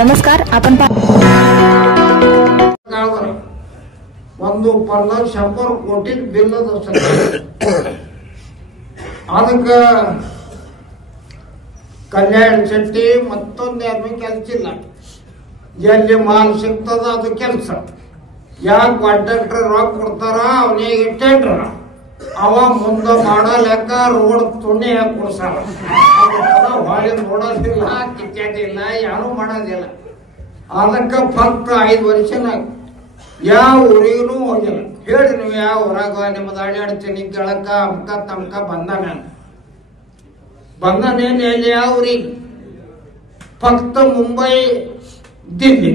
नमस्कार. आपण ಒಂದು ಪಲ್ಲ 100 ಕೋಟಿ ಬಿಲ್ ಅದ ಅದಕ್ಕೆ ಕಲ್ಯಾಣ ಶೆಟ್ಟಿ ಮತ್ತೊಂದು ಯಾರು ಕೆಲಸ ಇಲ್ಲ. ಎಲ್ಲಿ ಮಾಲ್ ಸಿಗ್ತದ ಅದು ಕೆಲಸ. ಯಾಕೆ ಕಾಂಟ್ರಾಕ್ಟರ್ ರೊಕ್ಕ ಕೊಡ್ತಾರ ಅವನಿಗೆ ಟೆಂಡರ್ ಅವ ಮುಂದೆ ಮಾಡೋ ಲೆಕ್ಕ ರೋಡ್ ತುಣ್ಣಿ ಹಾಕಿ ಕೊಡ್ಸಾರ. ಹೊಳೆ ನೋಡೋದಿಲ್ಲ, ಕಿಚ್ಚದಿಲ್ಲ, ಯಾರು ಮಾಡೋದಿಲ್ಲ. ಅದಕ್ಕೆ ಫಕ್ತ 5 ವರ್ಷನಾಗ ಯಾವ ಊರಿಗೂ ಹೋಗಿಲ್ಲ. ಹೇಳಿ ನೀವು ಯಾವ ಊರಾಗ ನಿಮ್ಮದು ಅಡ್ಯಾಡ್ತೀನಿ ಕೇಳಕ್ಕ ಅಮ್ಕ ತಮ್ಕ ಬಂದಾನೇನು ಎಲ್ಲಿ ಯಾವ ಊರಿಗೆ ಫಕ್ತ ಮುಂಬೈ ದಿಲ್ಲಿ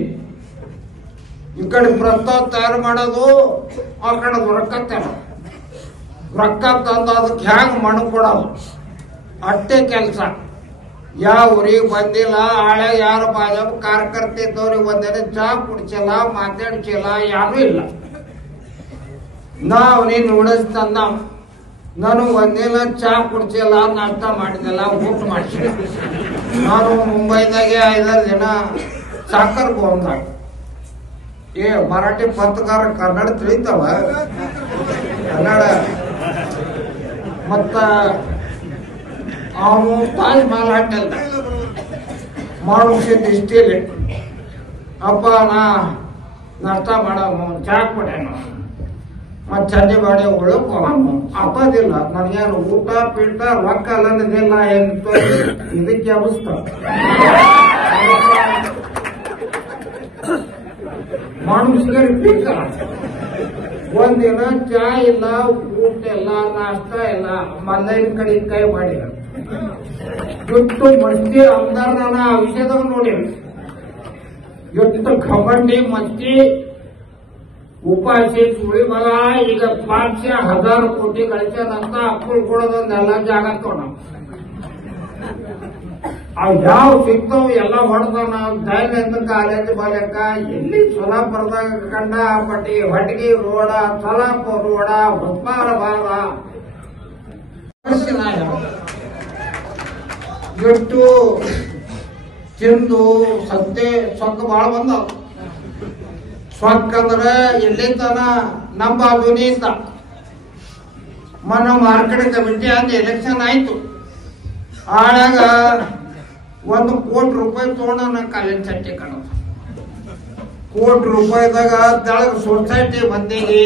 ಈ ಕಡೆ ಪ್ರಸ್ತಾವ ತಯಾರು ಮಾಡೋದು, ಆ ಕಡೆ ರೊಕ್ಕ ತರೋದು, ರೊಕ್ಕ ತಂದು ಅದಕ್ಕೆ ಹ್ಯಾಂಗ ಮಣ್ಣು ಕೊಡೋದು, ಅಷ್ಟೇ ಕೆಲಸ. ಯಾವ ಊರಿಗೆ ಬಂದಿಲ್ಲ. ಹಳೆ ಯಾರು ಭಾಜಪ ಕಾರ್ಯಕರ್ತ ಇದ್ದವ್ರಿಗೆ ಒಂದೇನೆ ಚಾ ಕುಡಿಸಿಲ್ಲ, ಮಾತಾಡ್ಸಿಲ್ಲ, ಯಾರು ಇಲ್ಲ. ನಾವು ನೀನು ಉಳಿಸ್ತಂದ ನಾನು ಒಂದಿನ ಚಾ ಕುಡಿಸಿಲ್ಲ, ನಾಷ್ಟ ಮಾಡಿದಿಲ್ಲ, ಊಟ ಮಾಡಿಸಿಲ್ಲ. ನಾನು ಮುಂಬೈದಾಗೆ 5 ದಿನ ಸಾಕರ್ ಗೋಂದಾಗ ಮರಾಠಿ ಪತ್ರಕಾರ ಕನ್ನಡ ತಿಳಿತಾವ, ಕನ್ನಡ ಮತ್ತ ಅವನು ತಾಜ್ ಮಹಲ್ ಹೋಟೆಲ್ ಮಾಡೋಷನ್ ಇಷ್ಟಿಲ್ಲ. ಅಪ್ಪ ನಾಷ್ಟ ಮಾಡಮ್ಮ, ಚಾ ಕೊಡೋಣ, ಮತ್ತು ಚಂದಿ ಮಾಡಿ ಉಳ್ಕೊಳಮ್ಮ. ಅಪ್ಪದಿಲ್ಲ ನನಗೇನು ಊಟ ಪೀಟ ರೊಕ್ಕ ಅಲ್ಲದಿಲ್ಲ. ಇದಕ್ಕೆ ಅವಸ್ಥ ಮನುಷ್ಯರಿಗೆ ಒಂದಿನ ಚಾ ಇಲ್ಲ, ಊಟ ಇಲ್ಲ, ನಾಷ್ಟ ಇಲ್ಲ. ಮಲ್ಲೈನ ಕಡೆ ಕೈ ಮಾಡಿದ ಎಷ್ಟು ಮಸ್ತಿ ಅಂದಾರ. ನಾನು ಆ ವಿಷಯದಾಗ ನೋಡಿ ಎಷ್ಟು ಖಬಂಡಿ ಮಸ್ತಿ ಉಪಾಸಿ ಸುಳಿ ಮಗ. ಈಗ 5,000 ಕೋಟಿ ಗಳಿಸ್ಯಾದಂತ ಅಪ್ಪುಲ್ ಕೊಡೋದೊಂದೆಲ್ಲ ಜಾಗ ತೋಣ ಅವ್ ಯಾವ ಸಿಗ್ತಾವ ಎಲ್ಲ ಹೊಡೆದವನ. ದೈನಂದ ಕಾಲೇಜ್ ಬಾಲಕ ಎಲ್ಲಿ ಸೊಲಾಪುರದಾಗ ಕಂಡ ಪಟ್ಟಿ ಹೊಟಗಿ ರೋಡ, ಸೊಲಾಪುರ ರೋಡ, ಹುಪ್ಪಾರ ಭಾಗ ಎಷ್ಟು ತಿಂದು ಸದ್ದೆ ಸೊಕ್ಕ ಬಾಳ ಬಂದವ. ಸೊಕ್ಕ ಅಂದ್ರೆ ಎಲ್ಲಿ ತನ ನಮ್ಮ ಬಾಜುನಿಂದ ಮಾರ್ಕೆಟ್ ಕಮಿಟಿ ಅಂತ ಎಲೆಕ್ಷನ್ ಆಯ್ತು. ಆಳಾಗ 1 ಕೋಟಿ ರೂಪಾಯಿ ತಗೊಂಡ ಕಾಲೇಜ್ ಚಟ್ಟಿ ಕಾಣೋದು. ಕೋಟಿ ರೂಪಾಯಿದಾಗ ತೆಳಗ ಸೊಸೈಟಿ ಮಂದಿಗೆ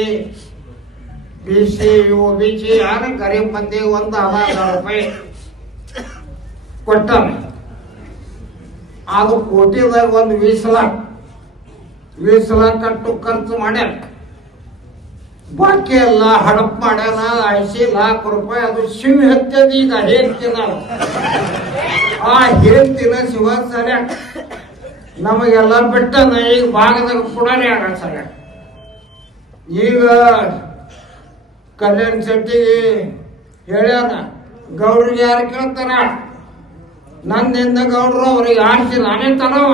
BC OBC ಯಾರ ಗರೀಬ್ ಮಂದಿಗೆ 1,000 ರೂಪಾಯಿ ಕೊಟ್ಟ. ಅದು ಕೋಟಿದಾಗ 20 ಲಕ್ಷ ಕಟ್ಟು ಖರ್ಚು ಮಾಡ್ಯಾರ. ಬಾಕಿ ಎಲ್ಲ ಹಡಪ್ ಮಾಡ್ಯಾನ 80 ಲಕ್ಷ ರೂಪಾಯಿ. ಅದು ಶಿವ ಹತ್ಯದ ಈಗ ಹೇಳ್ತೀನ. ಆ ಹೇಳ್ತಿನ ಶಿವ ಸರ ನಮಗೆಲ್ಲ ಬಿಟ್ಟನ. ಈಗ ಭಾಗದಾಗ ಕೊಡಲೇ ಆಗ ಸರ. ಈಗ ಕಲ್ಯಾಣ ಶೆಟ್ಟಿಗೆ ಹೇಳ್ಯಾನ, ಗೌಡ್ರಿಗೆ ಯಾರು ಕೇಳ್ತಾರ? ನನ್ನಿಂದ ಗೌಡ್ರು ಅವ್ರಿಗೆ ಆರಿಸಿ ನಾನೇ ತನವ.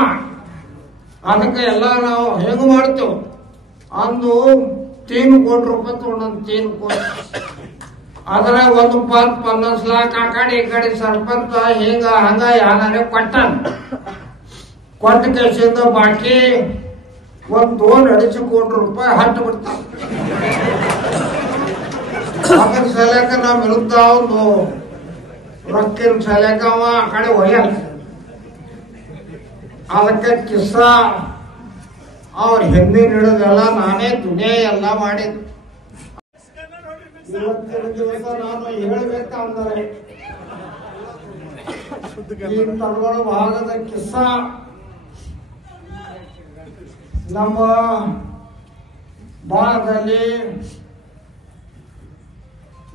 ಅದಕ್ಕೆ ಎಲ್ಲ ನಾವು ಹೆಂಗ್ ಮಾಡ್ತೇವೆ ಅಂದು 3 ಕೋಟಿ ರೂಪಾಯಿ ತಗೊಂಡ 3 ಕೋಟಿ. ಅದ್ರಾಗ 50 ಲಕ್ಷ ಆ ಕಡೆ ಈ ಕಡೆ ಸರ್ಪಂಚ ಹಿಂಗ ಹಂಗ ಯಾರೇ ಕೊಟ್ಟಾನ. ಕೊಟ್ಟ ಕೆಲಸದಿಂದ ಬಾಕಿ 1-2.5 ಕೋಟಿ ರೂಪಾಯಿ ಹಟ್ಟು ಬಿಡ್ತಾನ. ಅದ್ರ ಸಲಕ ನಮ್ಮ ವಿರುದ್ಧ ಒಂದು ರೊಕ್ಕಿನ ಸಲಕ ಅವ ಆ ಕಡೆ ಒಯ್ಯಲ್ಲ. ಅದಕ್ಕೆ ಕಿಸ್ಸ ಅವ್ರ ಹಿಂದಿನ ಹಿಡಿದೆಲ್ಲ ನಾನೇ ದುನಿಯಾ ಎಲ್ಲ ಮಾಡಿದ್ದು. ಇವತ್ತಿನ ದಿವಸ ನಾನು ಹೇಳ್ಬೇಕಂದರೆ ಈ ತಳವಾಳ ಭಾಗದ ಕಿಸ್ಸ ನಮ್ಮ ಭಾಗದಲ್ಲಿ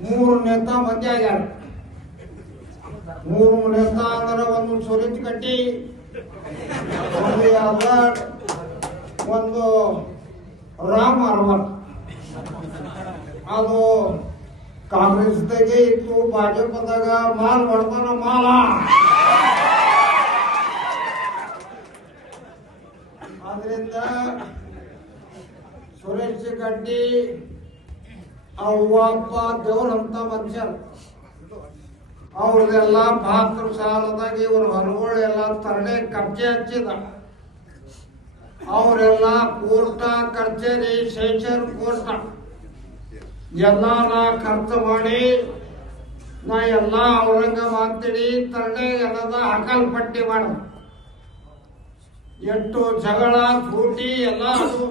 3 ನೇತಾ ಮಂದಿ ಆಗ್ಯಾರ. 3 ನೇತಾ ಅಂದ್ರೆ ಒಂದು ಸುರೇಶ್ ಕಟ್ಟಿ, ಒಂದು ಯಾದವ್, ಒಂದು ರಾಮ್ ಅರವತ್. ಅದು ಕಾಂಗ್ರೆಸ್ದಾಗೆ ಇತ್ತು, ಭಾಜಪದಾಗ ಮಾಲ್ ಮಾಡ್ತಾನ ಮಾಲ. ಆದ್ರಿಂದ ಸುರೇಶ್ ಕಟ್ಟಿ ಅವ್ವಪ್ಪ ದೇವ್ರಂತ ಮನುಷ್ಯರು. ಅವ್ರದೆಲ್ಲ 72 ಸಾಲದಾಗ ಇವ್ರ ಹೊರಗಳು ಎಲ್ಲ ತರಡೆ ಕಬ್ಜೆ ಹಚ್ಚಿದ. ಅವರೆಲ್ಲ ಕೋರ್ಟ ಕಚೇರಿ ಸೆಷನ್ ಕೋರ್ಟ ಎಲ್ಲ ನಾ ಖರ್ಚು ಮಾಡಿ ನಾ ಎಲ್ಲ ಔರಂಗಾಬಾದ್ ತರಡೆ ಎಲ್ಲದ ಹಕಲ್ಪಟ್ಟಿ ಮಾಡ ಎಷ್ಟು ಜಗಳ ಚೂಟಿ ಎಲ್ಲ ಅದು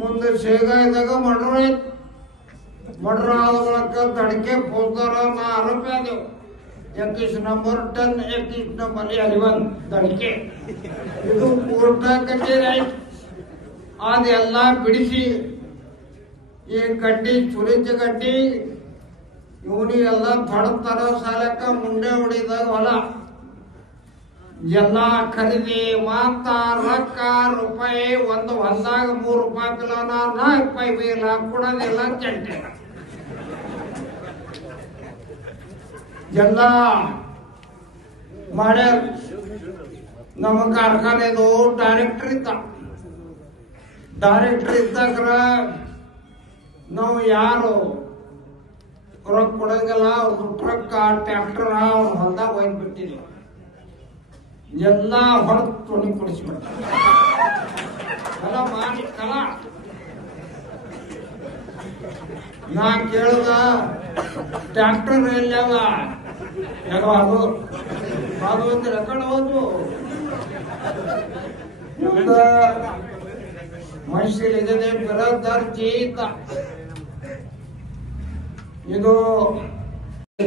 ಮುಂದೆ ಶೇಗಾಯ್ದಾಗ ಮಡ್ರ ಆದ ಮೂಲಕ ತಡಕೆ ಪೋಲ್ದಾರ ನಾ ಆರೋಪಿ ಆದೆವು 21 ನಂಬರ್ 10 21 ನಂಬರ್ 11 ತಡಕೆ ಇದು ಕೋರ್ಟ ಕಚೇರಿ ಆಯ್ತು ಅದೆಲ್ಲ ಬಿಡಿಸಿ ಈ ಗಡ್ಡಿ ಚುರಿಚ ಗಡ್ಡಿ ಇವನಿಗೆಲ್ಲ ತೊಡತರ ಸಾಲಕ್ಕ ಮುಂಡೆ ಹೊಡಿದಾಗ ಹೊಲ ಎಲ್ಲ ಖರೀದಿ ಮಾತ ರೊಕ್ಕ ರೂಪಾಯಿ ಒಂದು ಹೊಲದಾಗ 3 ರೂಪಾಯಿ ಕಿಲೋನ 4 ರೂಪಾಯಿ ಬೀಲ ಕೊಡೋದೆಲ್ಲ ಚಂಟೆ ಎಲ್ಲ ಮಾಡ್ಯಾರ ನಮ್ಮ ಕಾರ್ಖಾನೆದು ಡೈರೆಕ್ಟರ್ ಇದ್ದಾಗ ನಾವು ಯಾರು ರೊಕ್ಕ ಕೊಡಂಗಿಲ್ಲ ಅವ್ರದ್ದು ಟ್ರಕ್ ಟ್ರ್ಯಾಕ್ಟರ್ ಅವ್ರ ಹೊಲದಾಗ ಒಯ್ದು ಬಿಟ್ಟಿಲ್ಲ ಎಲ್ಲ ಹೊರತು ತೊಣಿ ಕೊಡಿಸ್ಬಿಡ್ತಾರೆ ಕಲ ಮಾಡಿ ಕಲ ನಾ ಕೇಳ್ದ ಟ್ರ್ಯಾಕ್ಟರ್ ಎಲ್ಲವ ಅದು ಅದು ಒಂದು ರೆಕಾರ್ಡ್ ಹೋದು ಮನುಷ್ಯರಿದೆ ಬಿರದರ್ಜಿ ಇದು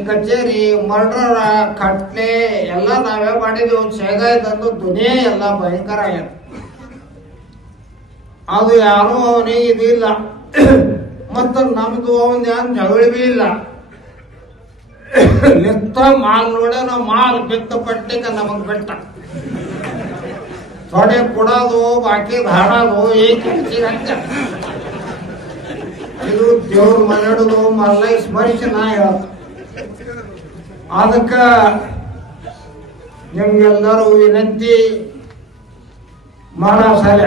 ಕಚೇರಿ ಮರ್ಡರ್ ಕಟ್ಲೆ ಎಲ್ಲ ನಾವೇ ಮಾಡಿದ್ವಿ ಶೇಗಾಯ್ತು ದುನಿಯಾ ಎಲ್ಲ ಭಯಂಕರ ಆಗ್ಯದ ಅದು ಯಾರು ಅವನಿಗೆ ಇದಿಲ್ಲ ಮತ್ತ ನಮ್ದು ಅವನ್ ಏನ್ ಜಗಳ ಬಿ ಇಲ್ಲ ನಿತ್ತ ಮಾಲ್ ನೋಡೆ ನಾವು ಮಾಲ್ ಬಿತ್ತ ಪಟ್ಟಿಗೆ ನಮಗ್ ಬಿಟ್ಟ ಥೋಡೆ ಕೊಡೋದು ಬಾಕಿ ಧಾಡೋದು ಈ ಕೆಲ್ಸಿಗೆ ಹಚ್ಚ ಇದು ದೇವ್ರ ಮನೆಯದು ಮಲ್ಲೈ ಸ್ಮರಿಸಿ ನಾ ಹೇಳೋದು ಅದಕ್ಕ ನಿಮ್ಗೆಲ್ಲರೂ ವಿನಂತಿ ಮಾಡೋ ಸರಿ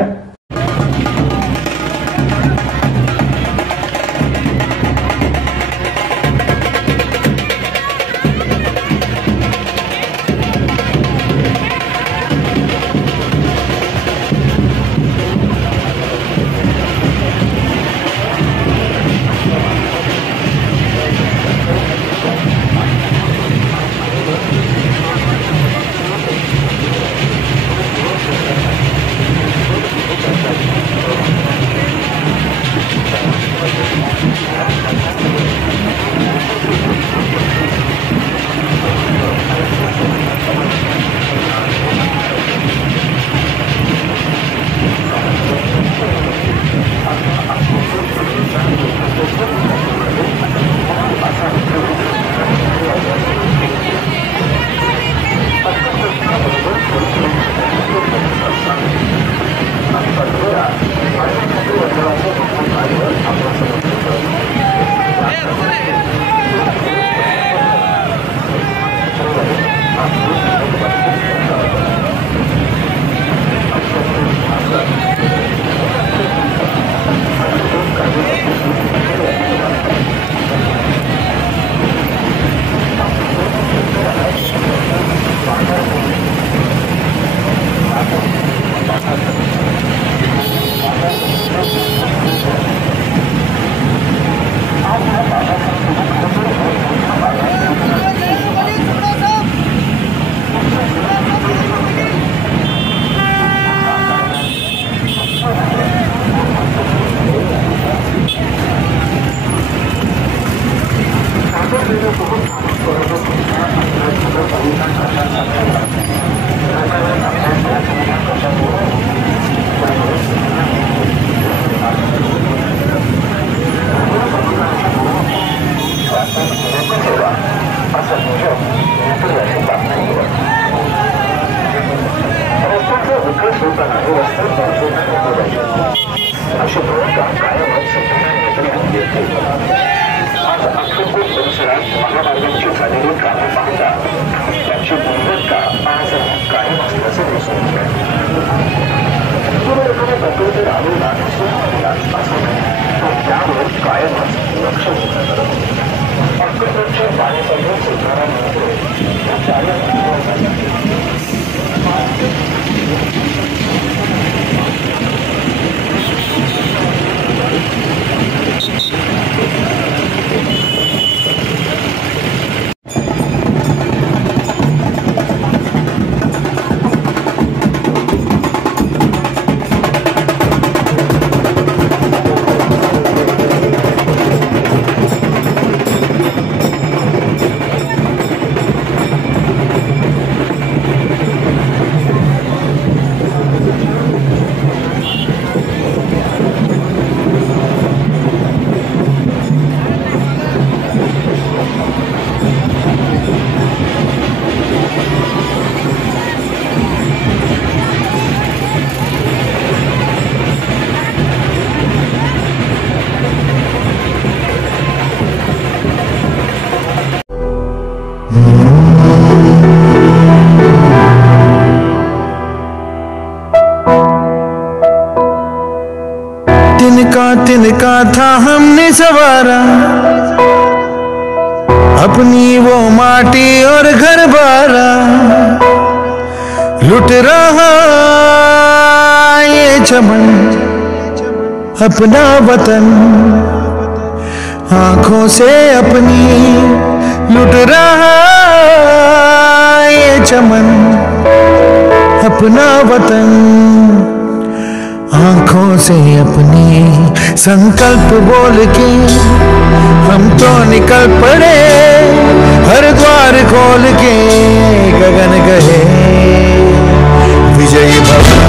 महामार्गांची झालेली कामे पाहता त्यांची गुणवत्ता आज कायम असल्याचं दिसून येते. पूर्वपणे प्रकृती राबवला असं पण त्यावर कायमच लक्ष दिलं जातं. ऑक्टोबरच्या पाण्यासाठी सुधारणा मिळते त्या का था हमने सवारा, अपनी वो माटी और घर बारा। लुट रहा ये चमन अपना वतन, आंखों से अपनी लुट रहा ये चमन अपना वतन। आंखों से अपनी संकल्प बोल के हम तो निकल पड़े, हर द्वार खोल के गगन गए विजयी भव।